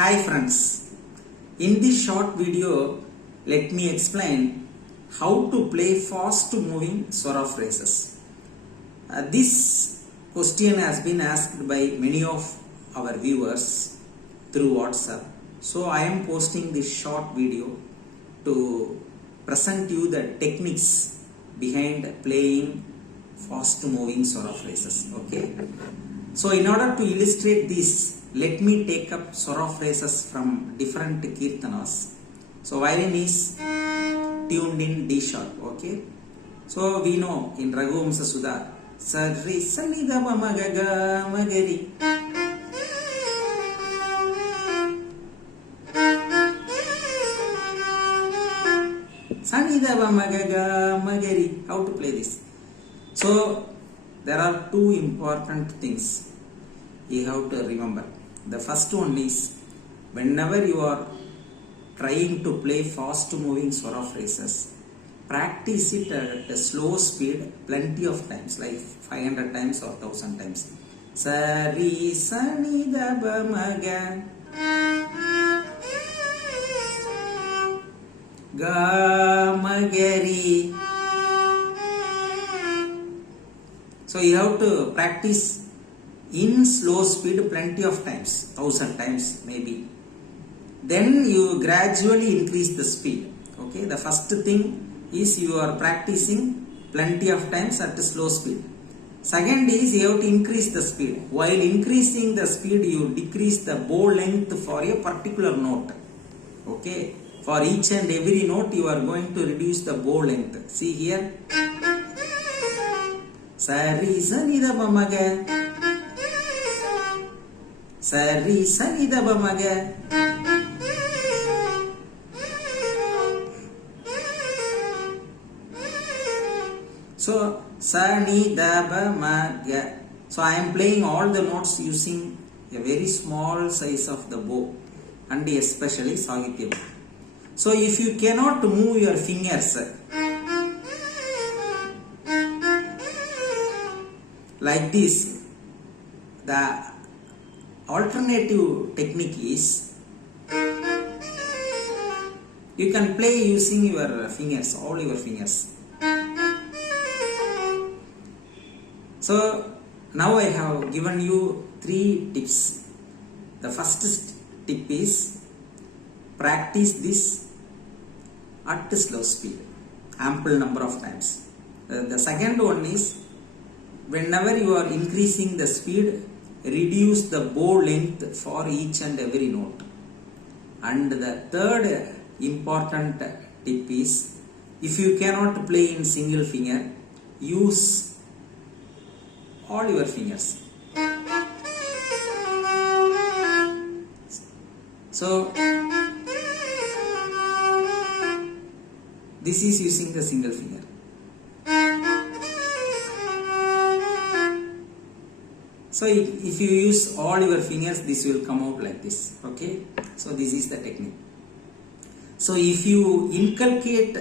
Hi friends, in this short video let me explain how to play fast moving swara phrases. This question has been asked by many of our viewers through WhatsApp. So I am posting this short video to present you the techniques behind playing fast moving swara phrases. Okay. So in order to illustrate this, let me take up swara phrases from different kirtanas. So violin is tuned in D sharp. Okay. So we know in Raghuvamsa Sudha, Sarri Sanidha Magaga Magari. Sanidha Magaga Magari. How to play this? So there are two important things you have to remember. The first one is whenever you are trying to play fast moving swara phrases, practice it at a slow speed plenty of times, like 500 times or 1000 times. Sari sani da ba maga ga magari. So you have to practice in slow speed plenty of times, 1000 times maybe. Then you gradually increase the speed. Okay, the first thing is you are practicing plenty of times at slow speed. Second is you have to increase the speed. While increasing the speed, you decrease the bow length for a particular note. Okay, for each and every note you are going to reduce the bow length. See here. Sari sanidha bamaga. Sari sanidha bamaga. So sanidha bamaga. So I am playing all the notes using a very small size of the bow and especially Sahitya. So if you cannot move your fingers like this, the alternative technique is you can play using your fingers, all your fingers. So now I have given you 3 tips. The first tip is practice this at slow speed, ample number of times. The second one is whenever you are increasing the speed, reduce the bow length for each and every note. And the third important tip is if you cannot play in single finger, use all your fingers. So this is using the single finger. So if you use all your fingers, this will come out like this. Okay. So this is the technique. So if you inculcate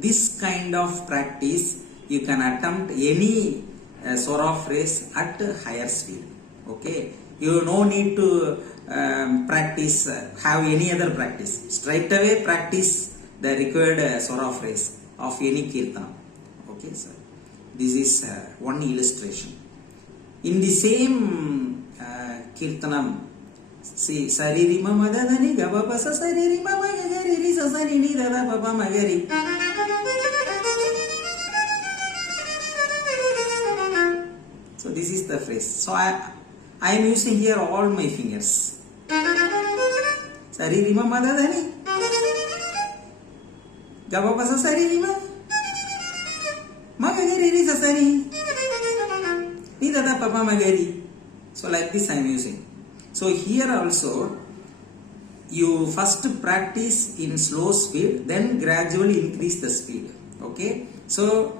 this kind of practice, you can attempt any swara phrase at higher speed. Okay. You no need to practice, have any other practice. Straight away practice the required swara phrase of any kirtana. Okay, sir. This is one illustration. In the same kirtanam, see, saririma madadani gabapasa saririma magari risa sarini dada baba magari. So this is the phrase. So I am using here all my fingers. Saririma madadani gabapasa saririma magari risa sari. Papa magari. So like this I am using. So here also you first practice in slow speed, then gradually increase the speed. Okay. So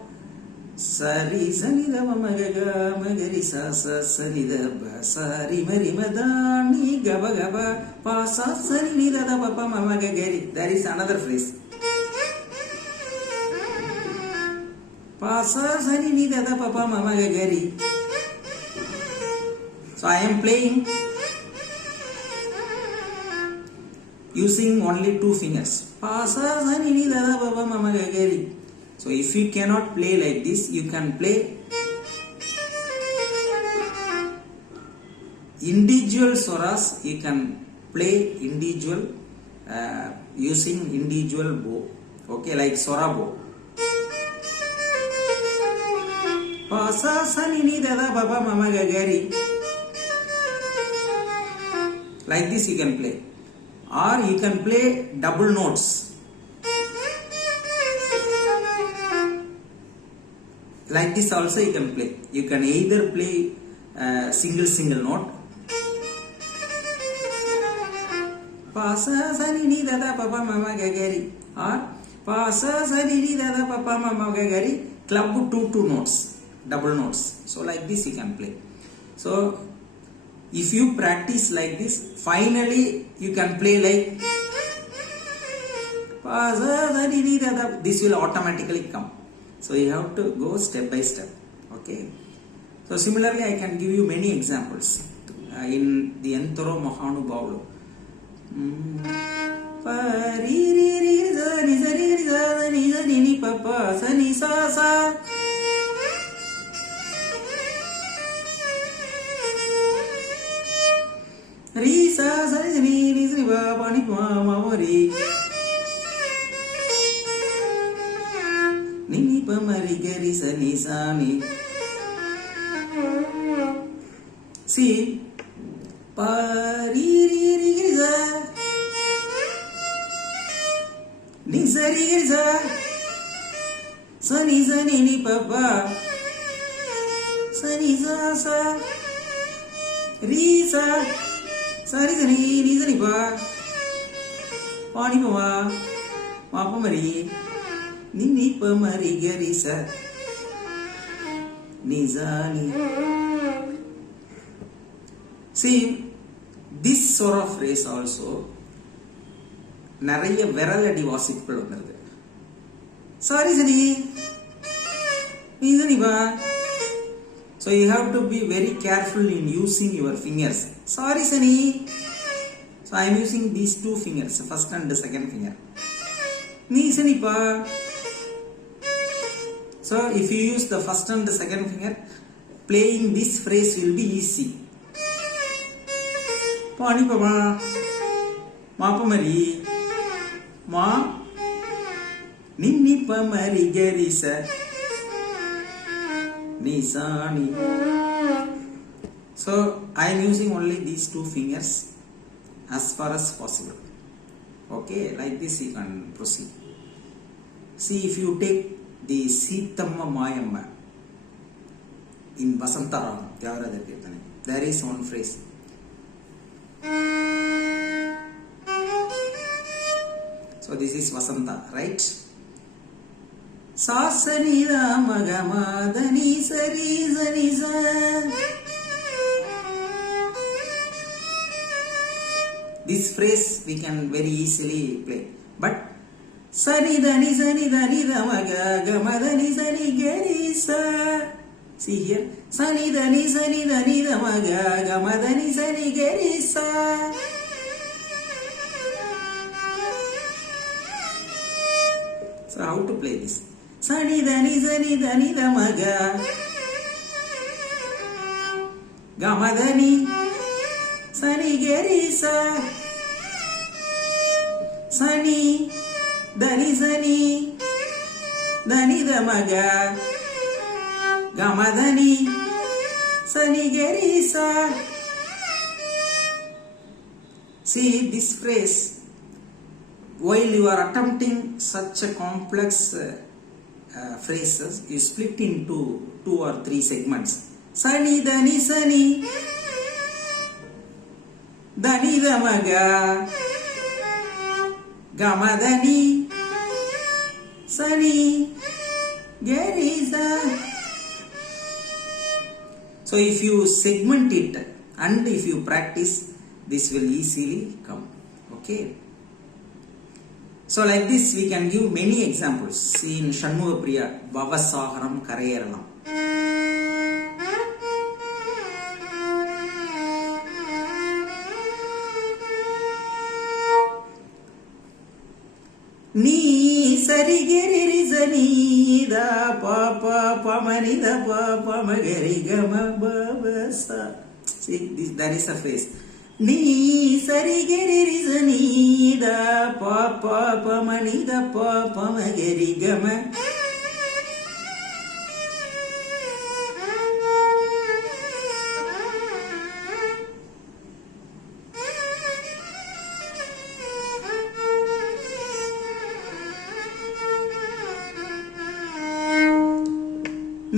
sari sanidha magaga magari sa sa sanidha ba sari mari madani gaba gaba pa sa sanidha da papa magagari. There is another phrase. Pa sa sanidha da papa magagari. So I am playing using only two fingers. Pa sa sa ni ni da da pa pa ma ma ga ga ri. So if you cannot play like this, you can play individual swaras. You can play individual using individual bow. Okay, like swara bow. Pa sa sa ni ni da da pa pa ma ma ga ga ri. Like this you can play, or you can play double notes. Like this also you can play. You can either play single note, pa sa sa ni ni da da pa pa ma ma ga ga ri, or pa sa sa ni ni da da pa pa ma ma ga ga ri, club two notes, double notes. So like this you can play. So if you practice like this, finally you can play like pa sa sa ni ni da da. This will automatically come. So you have to go step by step. Okay. So similarly, I can give you many examples in the Entoro Mahanubhavulu. Pa ri ri ri za ni za ri ri za ni za ni ni pa pa sa ni sa sa. Ri sa sa ni ni ni pa pa ni pa ma ma ri. Ni ni pa ma ri ga ri sa ni sa ni. See, pa ri ri ri ri za ni za ri ri za sa ni ni pa pa sa ni sa sa ri sa sa ri ni za ni pa pa ni pa ma pa ma ri ni pa ma ri ga ri sa ni za ni. See, this swara phrase also நிறைய விரலடி வாசிப்புகள் வந்துருது. Sorry சரி நீ சரி பா. So you have to be very careful in using your fingers. Sorry Sani. So I am using these two fingers, first and the second finger. நீ சரி பா. So if you use the first and the second finger, playing this phrase will be easy. Pa ni pa ma ma pa ma ri ma ni ni pa ma ri ga ri sa ni sa ni. So I am using only these two fingers as far as possible. Okay, like this you can proceed. See, if you take the Sitamma Mayamma in Vasantaram Tyagaraja Kirtane, there is one phrase. So this is Vasanta, right? Sa sa ni da ma ga ma da ni sa ri sa ni sa. This phrase we can very easily play. But sa ni da ma ga ma da ni sa ni ga ri sa. See here, sa ni da ma ga ma da ni sa ni ga ri sa. So how to play this? Sa ni da ma ga ma da ni sa ni ga ri sa. Sa ni da da ma ga ma da ni sa ni ga ri sa. See this phrase, while you are attempting such a complex phrases, you split into 2 or 3 segments. Sa ni da ma ga ma da ni sa ni ga ri sa. So if you segment it and if you practice, this will easily come. Okay. So like this we can give many examples. See in Shanmugapriya, Bavasaharam Karayaralam. நீ சரிகரி ரிசனீதா பாப்பா பமனித பாப்பா மகரி கம பவசா. See, that is a phrase. நீ சரிகரி ரிசனீதா பாப்பா பமனித பாப்பா மகரி கம.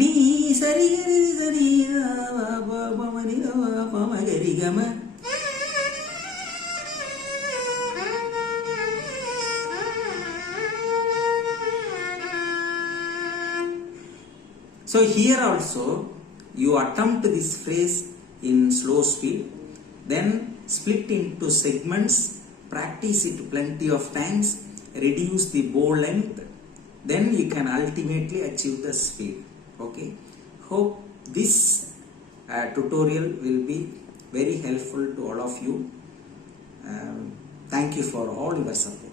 நீ சரிகரி சரிதா பமனித பமகரி கம. So here also you attempt this phrase in slow speed, then split into segments, practice it plenty of times, reduce the bow length, then you can ultimately achieve the speed. Okay, hope this tutorial will be very helpful to all of you. Thank you for all your support.